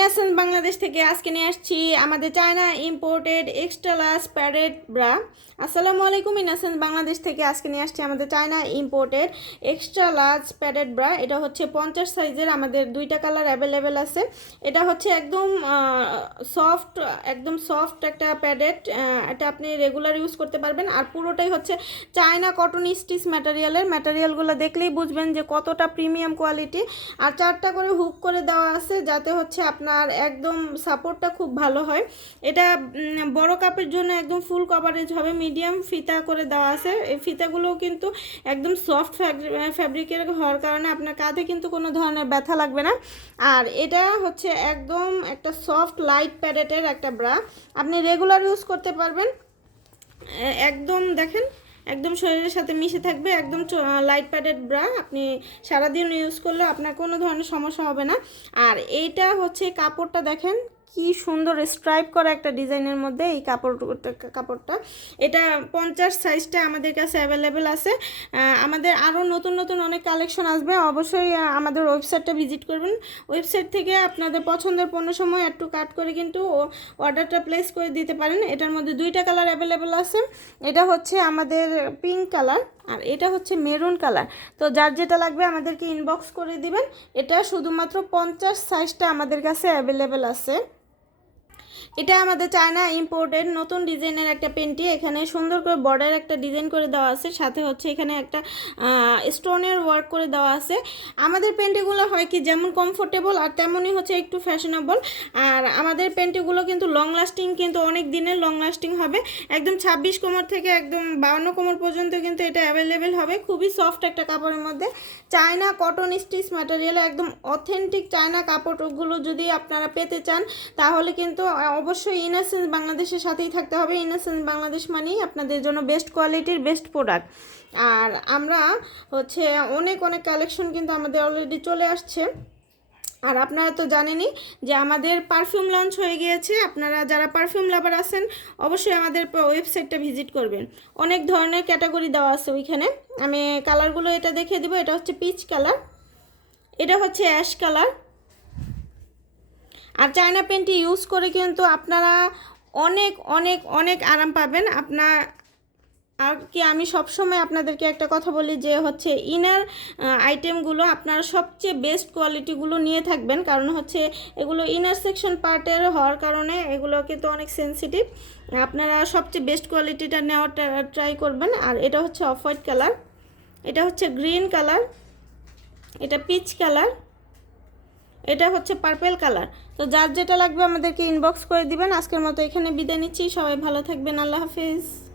ইনাসেন্স বাংলাদেশ থেকে আজকে নিয়ে আসছি আমাদের China imported extra large parade bra আসসালামু আলাইকুম ইনাসেন্স বাংলাদেশ থেকে আজকে নিয়ে আসছি আমাদের China imported extra large parade bra এটা হচ্ছে পঞ্চাশ সাইজের, আমাদের দুইটা কালার অ্যাভেলেবেল আছে। এটা হচ্ছে একদম সফট একদম সফট একটা প্যাডেড এটা আপনি রেগুলার ইউজ করতে পারবেন। আর পুরোটাই হচ্ছে চায়না কটন স্টিচ ম্যাটেরিয়ালের ম্যাটেরিয়ালগুলো দেখলেই বুঝবেন যে কতটা প্রিমিয়াম কোয়ালিটি আর চারটা করে হুক করে দেওয়া আছে যাতে হচ্ছে আপনার একদম সাপোর্টটা খুব ভালো হয়। এটা বড় কাপের জন্য একদম ফুল কভারেজ হবে। মিডিয়াম ফিতা করে দেওয়া আছে। এই ফিতাগুলোও কিন্তু একদম সফট ফ্যাব্রিকের হওয়ার কারণে আপনার কাঁধে কিন্তু কোনো ধরনের ব্যথা লাগবে না। আর এটা হচ্ছে একদম একটা সফট লাইট প্যাডেটের একটা ব্রা আপনি রেগুলার ইউজ করতে পারবেন। একদম দেখেন একদম শরীরের সাথে মিশে থাকবে, একদম লাইট প্যাডেড ব্রা আপনি সারাদিন ইউজ করলে আপনার কোনো ধরনের সমস্যা হবে না। আর এইটা হচ্ছে কাপড়টা দেখেন কি সুন্দর স্ট্রাইপ করা একটা ডিজাইনের মধ্যে এই কাপড়টা কাপড়টা। এটা পঞ্চাশ সাইজটা আমাদের কাছে অ্যাভেলেবেল আছে। আমাদের আরও নতুন নতুন অনেক কালেকশন আসবে। অবশ্যই আমাদের ওয়েবসাইটটা ভিজিট করবেন। ওয়েবসাইট থেকে আপনাদের পছন্দের পণ্য সময় একটু কাট করে কিন্তু অর্ডারটা প্লেস করে দিতে পারেন। এটার মধ্যে দুইটা কালার অ্যাভেলেবেল আছে। এটা হচ্ছে আমাদের পিঙ্ক কালার আর এটা হচ্ছে মেরুন কালার তো যার যেটা লাগবে আমাদেরকে ইনবক্স করে দিবেন। এটা শুধুমাত্র পঞ্চাশ সাইজটা আমাদের কাছে অ্যাভেলেবেল আছে। এটা আমাদের চায়না ইম্পোর্টেড নতুন ডিজাইনের একটা পেন্টি। এখানে সুন্দর করে বর্ডার একটা ডিজাইন করে দেওয়া আছে। সাথে হচ্ছে এখানে একটা স্টোনের ওয়ার্ক করে দেওয়া আছে। আমাদের পেন্টিগুলো হয় কি, যেমন কমফোর্টেবল আর তেমনই হচ্ছে একটু ফ্যাশনেবল আর আমাদের পেন্টিগুলো কিন্তু লং লাস্টিং কিন্তু অনেক দিনের লং লাস্টিং হবে। একদম ছাব্বিশ কোমর থেকে একদম বাউন্ন কোমর পর্যন্ত কিন্তু এটা অ্যাভেলেবেল হবে। খুবই সফট একটা কাপড়ের মধ্যে। চায়না কটন স্টিচ ম্যাটেরিয়াল একদম অথেন্টিক চায়না কাপড়গুলো যদি আপনারা পেতে চান, তাহলে কিন্তু অবশ্যই ইনোসেন্স বাংলাদেশের সাথেই থাকতে হবে। ইনোসেন্স বাংলাদেশ মানেই আপনাদের জন্য বেস্ট কোয়ালিটির বেস্ট প্রোডাক্ট আর আমরা হচ্ছে অনেক অনেক কালেকশন কিন্তু আমাদের অলরেডি চলে আসছে। আর আপনারা তো জানেনই যে আমাদের পারফিউম লঞ্চ হয়ে গিয়েছে। আপনারা যারা পারফিউম লাভার আছেন, অবশ্যই আমাদের ওয়েবসাইটটা ভিজিট করবেন। অনেক ধরনের ক্যাটাগরি দেওয়া আছে ওইখানে। আমি কালারগুলো এটা দেখিয়ে দিব। এটা হচ্ছে পিচ কালার এটা হচ্ছে অ্যাশ কালার আর চায়না পেনটি ইউজ করে কিন্তু আপনারা অনেক অনেক অনেক আরাম পাবেন। আপনার, আর কি আমি সবসময় আপনাদেরকে একটা কথা বলি যে হচ্ছে ইনার আইটেমগুলো আপনারা সবচেয়ে বেস্ট কোয়ালিটিগুলো নিয়ে থাকবেন। কারণ হচ্ছে এগুলো ইনার সেকশন পার্টের হওয়ার কারণে এগুলো কিন্তু অনেক সেন্সিটিভ আপনারা সবচেয়ে বেস্ট কোয়ালিটিটা নেওয়ার ট্রাই করবেন। আর এটা হচ্ছে অফ হোয়াইট কালার এটা হচ্ছে গ্রিন কালার এটা পিচ কালার এটা হচ্ছে পার্পেল কালার তো যার যেটা লাগবে আমাদেরকে ইনবক্স করে দিবেন। আজকের মতো এখানে বিদায় নিচ্ছি। সবাই ভালো থাকবেন। আল্লাহ হাফিজ।